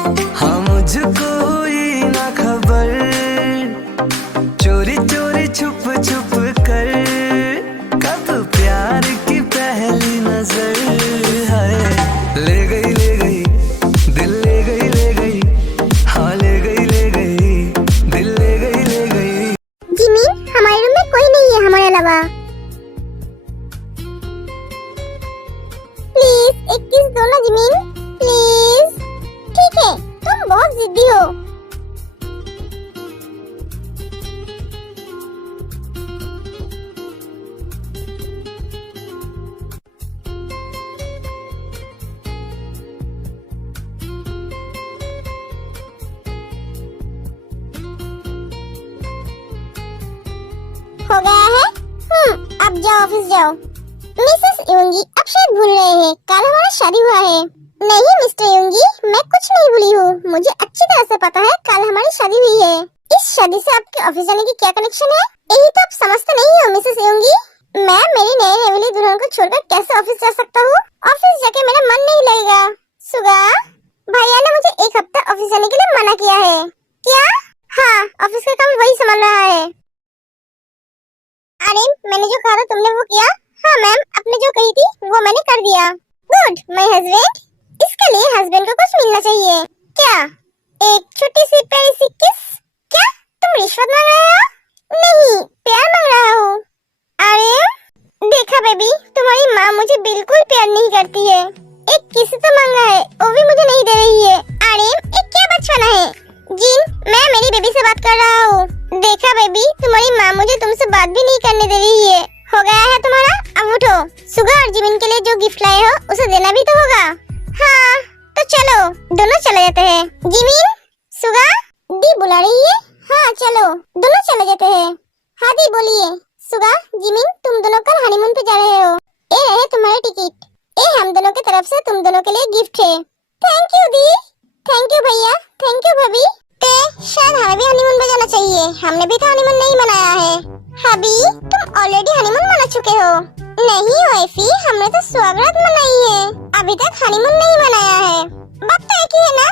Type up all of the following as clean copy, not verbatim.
हाँ मुझको ही ना खबर, चोरी चोरी छुप छुप कर, कब प्यार की पहली नजर है। ले गई दिल ले गई, हाँ ले गई दिल ले गई। जिमी, हमारे रूम में कोई नहीं है हमारे अलावा। प्लीज एक किस दो ना जिमीन, प्लीज। ठीक है, तुम बहुत जिद्दी हो। हो गया है? अब जाओ, ऑफिस जाओ। मिसेस युंगी अब शायद भूल रहे हैं, कल हमारा शादी हुआ है। नहीं मिस्टर युंगी, मैं कुछ नहीं भूली हूँ। मुझे अच्छी तरह से पता है कल हमारी शादी हुई है। इस शादी से आपके ऑफिस जाने की क्या कनेक्शन है? यही तो आप समझते नहीं हो मिसेस युंगी। मैं मेरी नई हेवली दुल्हन को छोड़कर कैसे ऑफिस जा सकता हूँ? ऑफिस जाके मेरा मन नहीं लगेगा। सुगा, भैया ने मुझे एक हफ्ता ऑफिस जाने के लिए मना किया है। क्या? हाँ, ऑफिस का काम वही संभाल रहा है। अरे मैंने जो कहा था तुमने वो किया? हाँ मैम, आपने जो कही थी वो मैंने कर दिया। Good my husband. इसके लिए हस्बैंड को कुछ मिलना चाहिए। क्या? एक छोटी सी प्यारी सी किस? क्या तुम रिश्वत मांग रहे हो? नहीं, प्यार मांग रहा हूँ। अरे देखा बेबी, तुम्हारी माँ मुझे बिल्कुल प्यार नहीं करती है। एक किस तो मांगा है, वो भी मुझे नहीं दे रही है। अरे एक क्या बचपना है? जिन, मैं मेरी बेबी से बात कर रहा हूँ। देखा बेबी, तुम्हारी माँ मुझे तुमसे बात भी नहीं करने दे रही है। हो गया है तुम्हारा, अब उठो। सुगा और जिमिन के लिए जो गिफ्ट लाए हो उसे देना भी तो होगा। हाँ तो चलो, दोनों चले जाते हैं। जिमिन, सुगा, दी बुला रही है। हाँ चलो, दोनों चले जाते हैं। हाँ दी बोलिए। सुगा, जिमिन, तुम दोनों कल हनीमून पे जा रहे हो। ये रहे तुम्हारे टिकट। ये हम दोनों की तरफ से तुम दोनों के लिए गिफ्ट है। Thank you the. Thank you भैया, थैंक यू भाभी। शायद हमें भी हनीमून पे जाना चाहिए। हमने भी तो हनीमून नहीं मनाया है। हबी, तुम ऑलरेडी हनीमून मना चुके हो। नहीं वाइफी, हमने तो स्वागत मनाई है, अभी तक हनीमून नहीं मनाया है। बात तो एक ही है ना?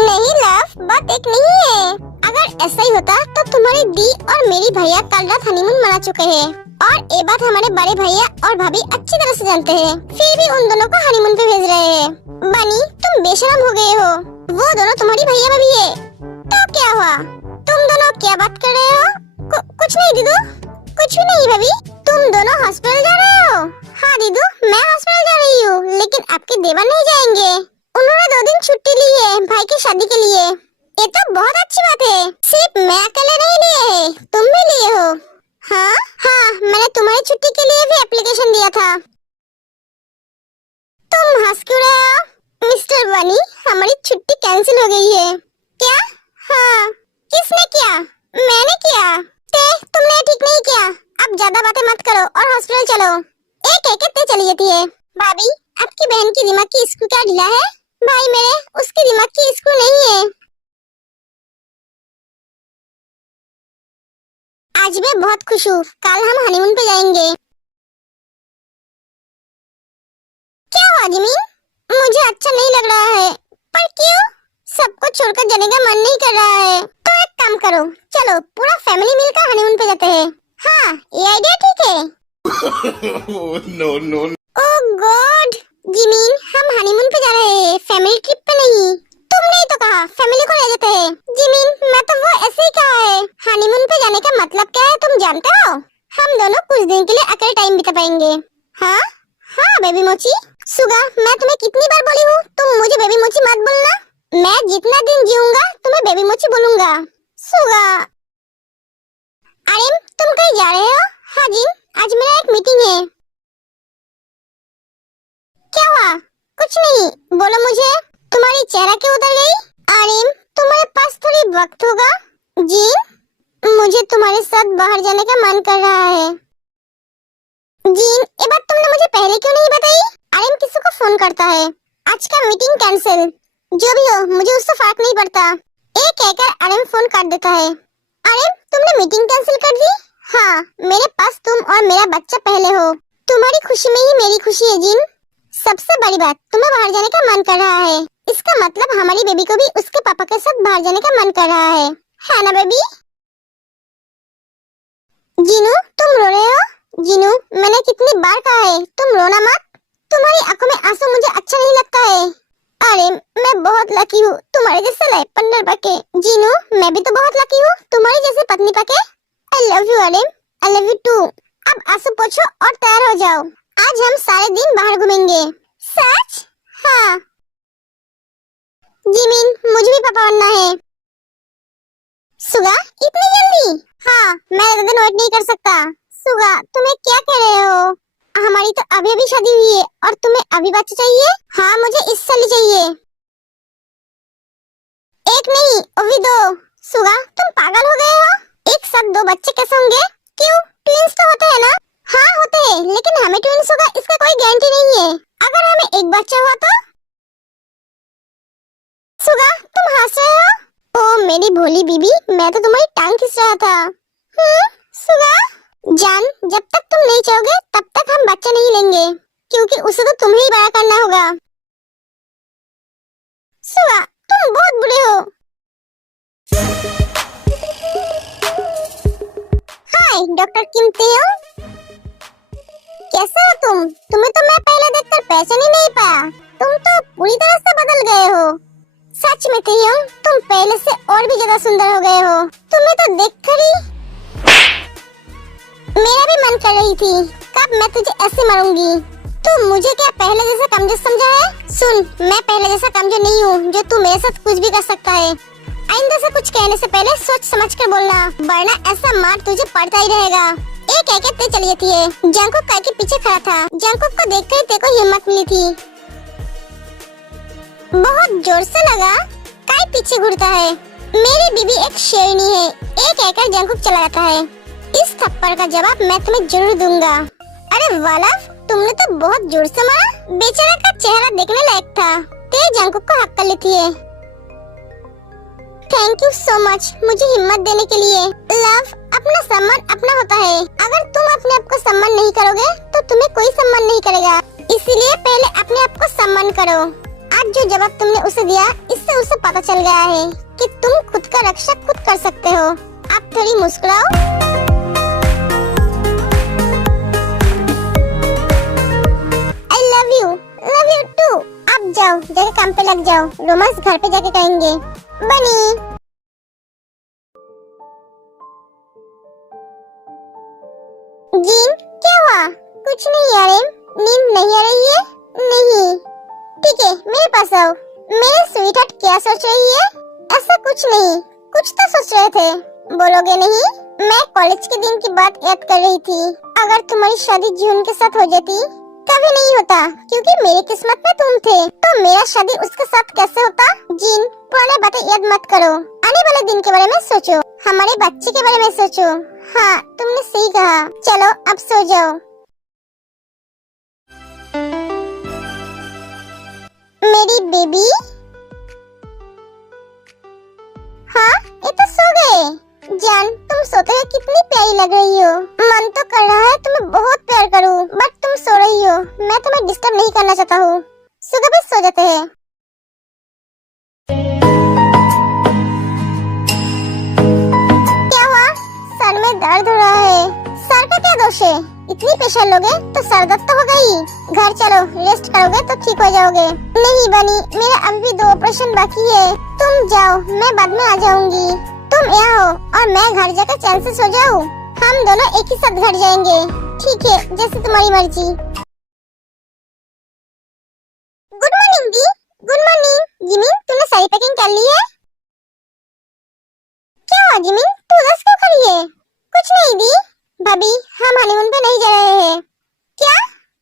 नहीं लव, बात एक नहीं है। अगर ऐसा ही होता तो तुम्हारी दी और मेरी भैया कल रात हनीमून मना चुके हैं और ये बात हमारे बड़े भैया और भाभी अच्छी तरह से जानते हैं। फिर भी उन दोनों को हनीमून पे भेज रहे हैं। बनी, तुम बेशरम हो गए हो। वो दोनों तुम्हारी भैया भाभी है। तो क्या हुआ? तुम दोनों क्या बात कर रहे हो? कुछ नहीं दीदू, कुछ भी नहीं भाभी। तुम दोनों हॉस्पिटल जा रहे हो? हाँ दीदू, मैं हॉस्पिटल जा रही हूँ, लेकिन आपके देवर नहीं जाएंगे। उन्होंने 2 दिन छुट्टी ली है भाई की शादी के लिए। ये तो बहुत अच्छी बात है। सिर्फ मैं अकेले नहीं लिए है, तुम भी लिए हो। हाँ हाँ, मैंने तुम्हारी छुट्टी के लिए भी एप्लीकेशन दिया था। तुम हंस क्यों रहे हो? मिस्टर बनी, हमारी छुट्टी कैंसिल हो गई है। क्या? हाँ। किसने किया? मैंने किया। तुमने ठीक नहीं किया। अब ज्यादा बातें मत करो और हॉस्पिटल चलो। एक एक कितने चली जाती है। भाभी, आपकी बहन की दिमाग की स्क्रू क्या ढीला है? भाई मेरे, उसकी दिमाग की स्क्रू नहीं है। आज मैं बहुत खुश हूँ, कल हम हनीमून पे जाएंगे। क्या हुआ जिमी? मुझे अच्छा नहीं लग रहा है। पर क्यों? सबको छोड़कर जाने का मन नहीं कर रहा है। तो एक काम करो, चलो पूरा फैमिली मिलकर हनीमून पे जाते हैं। हाँ, ये आइडिया ठीक है। No no. Oh god, Jimin, हम हनीमून पे जा रहे हैं, फैमिली ट्रिप पे नहीं। तुमने ही तो कहा फैमिली को ले जाते हैं। जिमीन, मैं तो वो ऐसे ही कहा है। हनीमून पे जाने का मतलब क्या है तुम जानते हो? हम दोनों कुछ दिन के लिए अकेले टाइम बिता पाएंगे। हाँ हाँ बेबी मोची। सुगा, मैं तुम्हें कितनी बार बोली हूँ तुम मुझे बेबी मोची मत बोलना। मैं जितना दिन जीऊंगा तुम्हें बेबी मोची बोलूंगा। सुगा। अरे तुम कहीं जा रहे हो? हाँ जिन, आज मेरा एक मीटिंग है। क्या हुआ? कुछ नहीं, बोलो मुझे। तुम्हारी चेहरा क्यों उतर गई? अरे तुम्हारे पास थोड़ी वक्त होगा? जिन, मुझे तुम्हारे साथ बाहर जाने का मन कर रहा है। जिन, ये बात तुमने मुझे पहले क्यों नहीं बताई? आर्यन किसी को फोन करता है, आज का मीटिंग कैंसिल। जो भी हो, मुझे उससे फर्क नहीं पड़ता। एक कहकर आर्यन फोन काट देता है। आर्यन, तुमने मीटिंग कैंसिल कर दी? हाँ, मेरे पास तुम और मेरा बच्चा पहले हो। तुम्हारी खुशी में ही मेरी खुशी है जिन। सबसे बड़ी बात, तुम्हें बाहर जाने का मन कर रहा है, इसका मतलब हमारी बेबी को भी उसके पापा के साथ बाहर जाने का मन कर रहा है ना बेबी? जीनू तुम रो रहे हो? जीनू मैंने कितनी बार कहा है तुम रोना मत। तुम्हारी आंखों में आंसू मुझे अच्छा नहीं लगता है। अरे मैं बहुत लकी हूँ तुम्हारे जैसे लाइफ पार्टनर पाके। जीनू मैं भी तो बहुत लकी हूँ तुम्हारी जैसी पत्नी पाके। आई लव यू अरे, आई लव यू टू। अब आंसू पोछो और तैयार हो जाओ, आज हम सारे दिन बाहर घूमेंगे। सच? हाँ। जिमिन मुझे भी पापा बनना है। सुगा इतनी जल्दी? हाँ मैं ज्यादा दिन वेट नहीं कर सकता। सुगा तुम्हें क्या कह रहे हो? हमारी तो अभी अभी शादी हुई है और तुम्हें अभी बच्चा चाहिए? हाँ मुझे इस साल ही चाहिए। एक नहीं अभी दो। सुगा तुम पागल हो गए हो? एक साथ दो बच्चे कैसे होंगे? क्यों ट्विंस तो होते हैं ना? हाँ होते हैं लेकिन हमें ट्विंस होगा इसका कोई गारंटी नहीं है। अगर हमें एक बच्चा हुआ तो? सुगा तुम हंस रहे हो? ओ मेरी भोली बीबी मैं तो तुम्हारी टांग खींच रहा था। सुगा जान जब तक तुम नहीं चाहोगे तब तक हम बच्चा नहीं लेंगे क्योंकि उसे तो तुम्हें ही बड़ा करना होगा। सुगा तुम बहुत बुरे हो। हाय डॉक्टर किम तेयोंग, कैसे हो तुम? तुम्हें तो मैं पहले देखकर पहचान ही नहीं पाया। तुम तो पूरी तरह से बदल गए हो। सच में तेयोंग तुम पहले से और भी ज्यादा सुंदर हो गए हो। तुम्हें तो देखकर ही मेरा भी मन कर रही थी कब मैं तुझे ऐसे मारूंगी। तू मुझे क्या पहले जैसा कमजोर समझा है? सुन मैं पहले जैसा कमजोर नहीं हूँ जो तू मेरे साथ कुछ भी कर सकता है। आइंदा से कुछ कहने से पहले सोच समझ कर बोलना, वरना ऐसा मार तुझे पड़ता ही रहेगा। एक कहते चली जाती है। जंगकुक काय के पीछे खड़ा था। जंगकुक को देखकर ही तेरे को हिम्मत मिली थी। बहुत जोर से लगा। काय पीछे घूरता है। मेरी बीबी एक शेरनी है। एक कहकर जंगकुक चला जाता है। इस थप्पड़ का जवाब मैं तुम्हें जरूर दूंगा। अरे वाला तुमने तो बहुत जोर से मारा। बेचारा का चेहरा देखने लायक था। तेरे जंगकुक को हक कर लेती है। थैंक यू सो मच मुझे हिम्मत देने के लिए। लव अपना सम्मान अपना होता है। अगर तुम अपने आप को सम्मान नहीं करोगे तो तुम्हें कोई सम्मान नहीं करेगा। इसीलिए पहले अपने आप को सम्मान करो। आज जो जवाब तुमने उसे दिया इससे उसे पता चल गया है कि तुम खुद का रक्षा खुद कर सकते हो। आप थोड़ी मुस्कुराओ। Love you to. अब जाओ जाके काम पे लग जाओ। रोमांस घर पे जाके करेंगे। बनी जीन क्या हुआ? कुछ नहीं यार, नींद नहीं आ रही है? नहीं ठीक है मेरे पास आओ। मेरे स्वीटहार्ट क्या सोच रही है? ऐसा कुछ नहीं, कुछ तो सोच रहे थे। बोलोगे नहीं? मैं कॉलेज के दिन की बात याद कर रही थी। अगर तुम्हारी शादी जून के साथ हो जाती कभी नहीं होता क्योंकि मेरी किस्मत में तुम थे, तो मेरा शादी उसके साथ कैसे होता? जीन पुराने बातें याद मत करो। आने वाले दिन के बारे में सोचो, हमारे बच्चे के बारे में सोचो। हाँ तुमने सही कहा। चलो अब सो जाओ। मेरी बेबी। हाँ ये तो सो गए। जान तुम सोते हुए कितनी प्यारी लग रही हो। मन तो कर रहा है तुम्हें बहुत प्यार करूं, बट तुम सो रही हो। मैं तुम्हें डिस्टर्ब नहीं करना चाहता हूँ। सुबह भी सो जाते हैं। क्या हुआ? सर में दर्द हो रहा है। सर का क्या दोष है? इतनी प्रेशर लोगे तो सर दर्द तो होगा ही। घर चलो रेस्ट करोगे तो ठीक हो जाओगे। नहीं बनी मेरा अभी भी 2 ऑपरेशन बाकी है। तुम जाओ मैं बाद में आ जाऊंगी। तुम यहाँ हो और मैं घर जाकर चैन से सो जाऊँ। हम दोनों एक ही साथ घर जाएंगे। ठीक है जैसे तुम्हारी मर्जी। गुड मॉर्निंग दी। Good morning. जिमिन तूने सारी पैकिंग कर ली है? क्या हुआ जिमिन तू उदास क्यों खड़ी है? कुछ नहीं दी। भाभी हम हनीमून पे नहीं जा रहे हैं। क्या?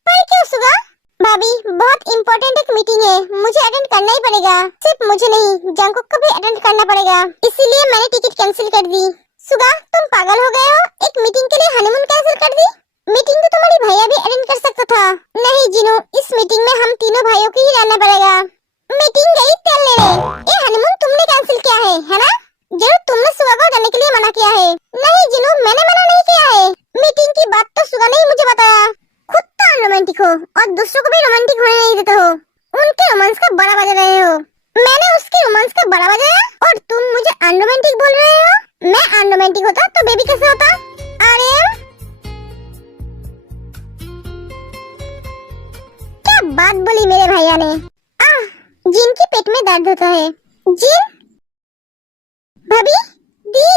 पर क्यों सुगा? भाभी बहुत इम्पोर्टेंट एक मीटिंग है, मुझे अटेंड करना ही पड़ेगा। सिर्फ मुझे नहीं जंगकुक को भी अटेंड करना पड़ेगा, इसीलिए मैंने टिकट कैंसिल कर दी। सुगा तुम पागल हो गए हो? एक मीटिंग के लिए हनीमून कैंसिल कर दी? मीटिंग तो तुम्हारी भैया भी अटेंड कर सकता था। नहीं जिनू इस मीटिंग में हम तीनों भाइयों को ही रहना पड़ेगा। मीटिंग गई तेल लेने। ये हनीमून तुमने कैंसिल किया है ना? जरूर तुमने सुगा को जाने के लिए मना किया है। नहीं जिनू मैंने मना नहीं किया है। मीटिंग की बात तो सुगा ने ही मुझे बताया। खुद तो रोमांटिक हो और दूसरों को भी रोमांटिक होने नहीं देते हो। उनके रोमांस का बड़ा बजा रहे हो। मैंने उसके रोमांस का बड़ा बजाया और तुम मुझे अनरोमांटिक बोल रहे हो। मैं अनरोमांटिक होता तो बेबी कैसे होता? आर्यन, क्या बात बोली मेरे भैया ने। जिन के पेट में दर्द होता है। जिन, भाभी, दी,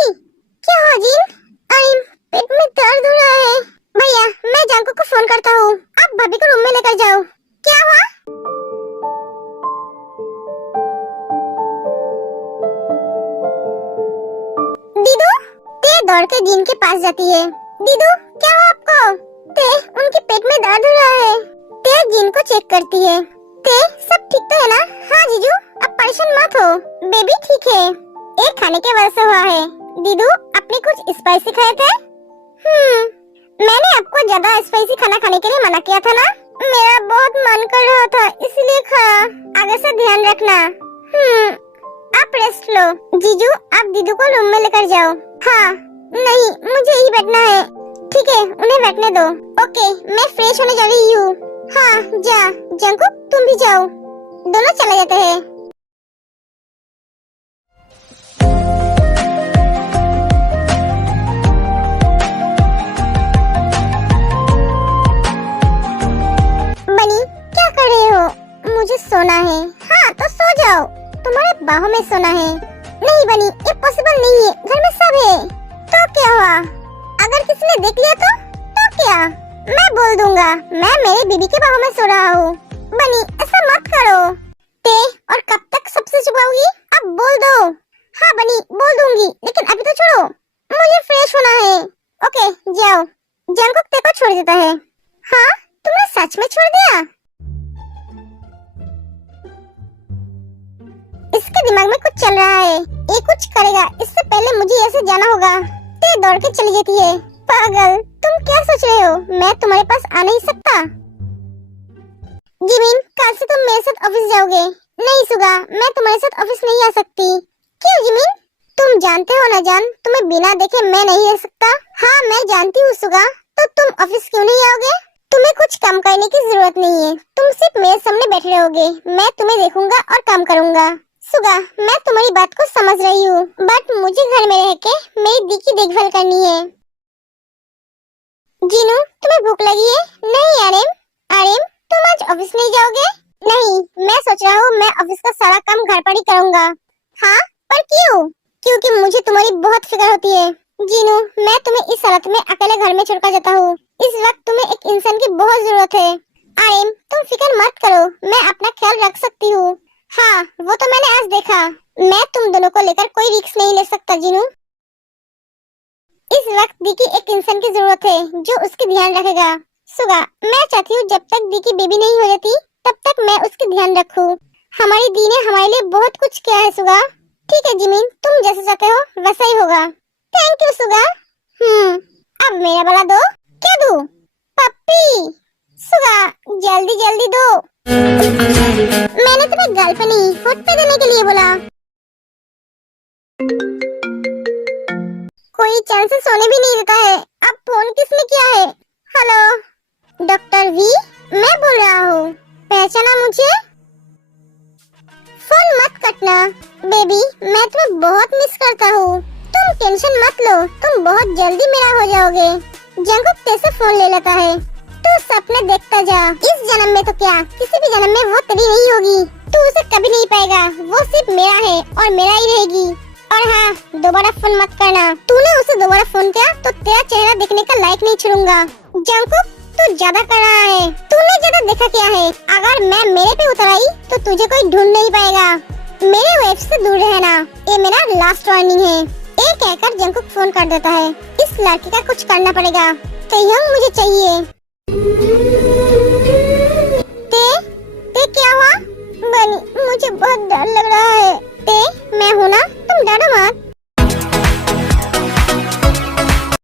क्या हुआ जिन? आई, पेट में दर्द हो रहा है। भैया, मैं जांको को फोन करता हूँ, आप भाभी को रूम में लेकर जाओ। क्या हुआ? दीदू, ते दौड़ के जिन के पास जाती है। दीदू, क्या हुआ आपको? ते, उनके पेट में दर्द हो रहा है। ते जिन को चेक करती है। ते, सब ठीक तो है ना? हाँ जीजू, अब परेशान मत हो, बेबी ठीक है। एक खाने के वजह से हुआ है। दीदू, आपने कुछ स्पाइसी खाए थे? मैंने आपको ज्यादा स्पाइसी खाना खाने के लिए मना किया था ना? मेरा बहुत मन कर रहा था इसलिए खाया। आगे से ध्यान रखना। आप रेस्ट लो। जीजू, आप दीदू को रूम में लेकर जाओ। हाँ, नहीं, मुझे यही बैठना है। ठीक है, उन्हें बैठने दो। ओके, मैं फ्रेश होने जा रही हूँ। हाँ, जा। जंकुक, तुम भी जाओ। दोनों चले जाते हैं। बनी, क्या कर रहे हो? मुझे सोना है। हाँ, तो सो जाओ, तुम्हारे बाहों में सोना है। नहीं बनी, ये पॉसिबल नहीं है, घर में सब है। तो क्या हुआ? अगर किसी ने देख लिया तो क्या? मैं बोल दूंगा, मैं मेरी बीबी के बाहों में सो रहा हूँ। बनी, ऐसा मत करो। ते, और कब तक सबसे छुपाओगी? अब बोल दो। हाँ बनी, बोल दूंगी, लेकिन अभी तो छोड़ो, मुझे फ्रेश होना है। ओके, जाओ। जंकुक ते को छोड़ देता है। हाँ, तुमने सच में छोड़ दिया? इसके दिमाग में कुछ चल रहा है, ये कुछ करेगा, इससे पहले मुझे ऐसे जाना होगा। ते दौड़ के चली जाती है। पागल, तुम क्या सोच रहे हो? मैं तुम्हारे पास आ नहीं सकता। जिमिन, कल से तुम मेरे साथ ऑफिस जाओगे। नहीं सुगा, मैं तुम्हारे साथ ऑफिस नहीं आ सकती। क्यों जिमिन? तुम जानते हो ना जान, तुम्हें बिना देखे मैं नहीं रह सकता। हाँ, मैं जानती हूँ सुगा, तो तुम ऑफिस क्यों नहीं आओगे? तुम्हें कुछ काम करने की जरूरत नहीं है, तुम सिर्फ मेरे सामने बैठे रहोगे। मैं तुम्हें देखूंगा और काम करूंगा। सुगा, मैं तुम्हारी बात को समझ रही हूँ, बट मुझे घर में रह के मेरी दी की देखभाल करनी है। जीनू, तुम्हें भूख लगी है? नहीं आर्यन। आर्यन, तुम आज ऑफिस नहीं जाओगे? नहीं, मैं सोच रहा हूँ मैं ऑफिस का सारा काम घर पर ही करूँगा। हाँ, पर क्यों? क्योंकि मुझे तुम्हारी बहुत फिक्र होती है। जीनू, मैं तुम्हें इस हालत में अकेले घर में छोड़कर जाता हूँ। इस वक्त तुम्हें एक इंसान की बहुत जरूरत है। आर्यन, तुम फिक्र मत करो, मैं अपना ख्याल रख सकती हूँ। हाँ, वो तो मैंने आज देखा। मैं तुम दोनों को लेकर कोई रिस्क नहीं ले सकता जीनू। इस वक्त दी की एक इंसान की जरूरत है जो उसकी ध्यान रखेगा। सुगा, मैं चाहती हूँ जब तक दी की बेबी नहीं हो जाती तब तक मैं उसकी ध्यान रखूं। हमारी दी ने हमारे लिए बहुत कुछ किया है सुगा। ठीक है जिमिन, तुम जैसे चाहते हो वैसा ही होगा। थैंक यू सुगा। अब मेरा वाला दो। क्या दूं? पप्पी। सुगा, जल्दी जल्दी दो। मैंने तुम्हें गाल पे नहीं, होठ पे देने के लिए बोला। कोई चांस से सोने भी नहीं देता है। अब फोन किसने किया है? हेलो, डॉक्टर वी, मैं बोल रहा हूँ, पहचाना मुझे? फोन मत कटना बेबी, मैं तुम्हें बहुत मिस करता हूँ। तुम टेंशन मत लो, तुम बहुत जल्दी मेरा हो जाओगे। जंकुक कैसे फोन ले लेता है? तू सपने देखता जा। इस जन्म में तो क्या, किसी भी जन्म में वो तेरी नहीं होगी। तू उसे कभी नहीं पाएगा, वो सिर्फ मेरा है और मेरा ही रहेगी। और हाँ, दोबारा फोन मत करना। तूने उसे दोबारा फोन किया तो तेरा चेहरा देखने का लायक नहीं छोड़ूंगा। जंकुक, तू ज्यादा कर रहा है। तूने ज्यादा देखा क्या है? अगर मैं मेरे पे उतर आई तो तुझे कोई ढूंढ नहीं पाएगा। मेरे वाइफ से दूर रहना, ये मेरा लास्ट वार्निंग है। ये कहकर जंकुक फोन कर देता है। इस लड़की का कुछ करना पड़ेगा। तेयंग मुझे चाहिए। ते क्या हुआ? बनी, मुझे बहुत डर लग रहा है। ते, मैं हूँ ना, तुम डरो मत।